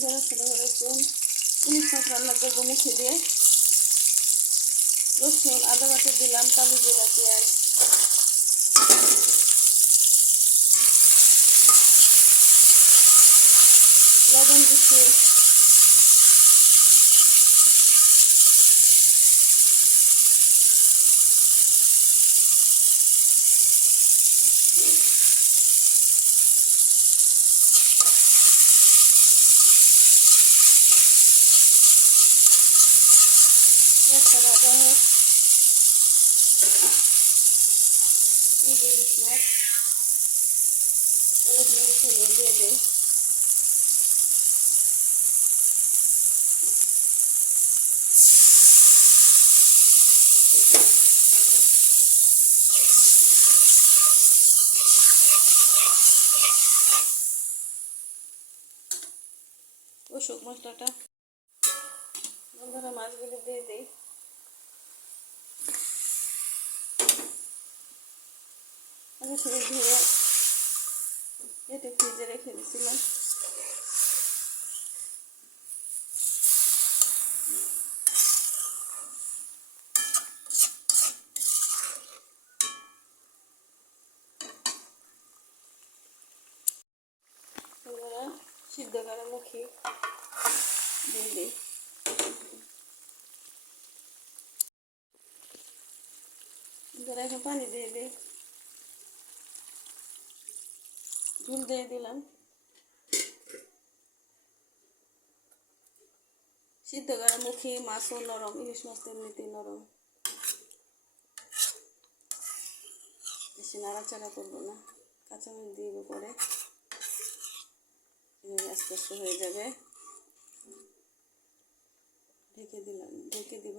যারা ছোটো করেছেন ইলিশ মাছ রান্না করবো মুখে দিয়ে। রসুন আদা বাটা দিলাম, কালো জিরা পেঁয়াজ, লবণ দিচ্ছি, ইলিশ মাছ হলুদ মরিচ ধনিয়া দিয়ে দিই। কষুক মশলাটা, বন্ধুরা মাছগুলো দিয়ে দিই। আগে থেকে ধুয়ে কেটে ফ্রিজে রেখে দিয়েছিলাম। বন্ধুরা সিদ্ধ করা মুখি দিয়ে দিই। বন্ধুরা এখন পানি দিয়ে দিই, ঝুল দিয়ে দিলাম। সিদ্ধ করা মুখি মাছও নরম, ইলিশ মাছ এমনিতেই নরম, বেশি নাড়াচাড়া করবো না। কাঁচামরিচ দিয়ে পরে আস্তে আস্তে হয়ে যাবে। ঢেকে দিব।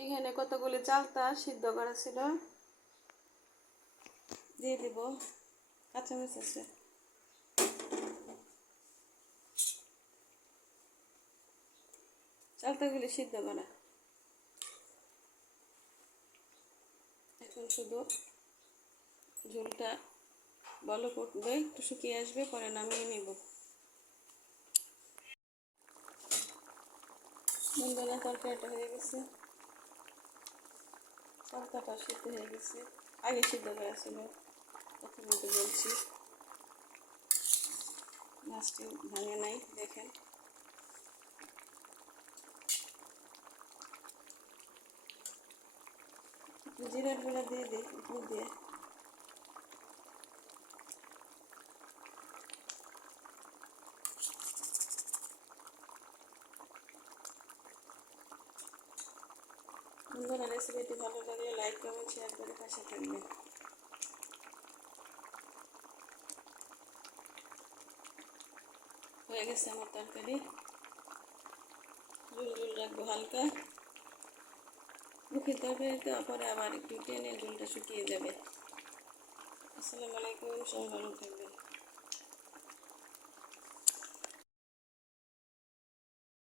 এখানে কতগুলি চালতা সিদ্ধ করা ছিল, দিয়ে দিব। কাঁচামরিচ আছে, চালতাগুলি সিদ্ধ করা। এখন শুধু ঝোলটা বলো করবে, একটু শুকিয়ে আসবে, পরে নামিয়ে নিব। বন্ধুরা তরকারিটা হয়ে গেছে, চালতাটা সিদ্ধ হয়ে গেছে, আগে সিদ্ধ করা ছিল, প্রথমে তো বলছি। মাছটি ভাঙে নাই, দেখেন। জিরার গুঁড়া দিয়ে দিই উপর দিয়ে। বন্ধুরা রেসিপিটি ভালো লাগলে লাইক কমেন্ট শেয়ার করে পাশে থাকবেন। হয়ে গেছে আমার তরকারি, ঝুল ঝুল রাখবো হালকা। মুখের তরকারিতে পরে আবার একটু টেনে ঝুলটা শুকিয়ে যাবে। আসসালামু আলাইকুম, সবাই ভালো থাকবেন।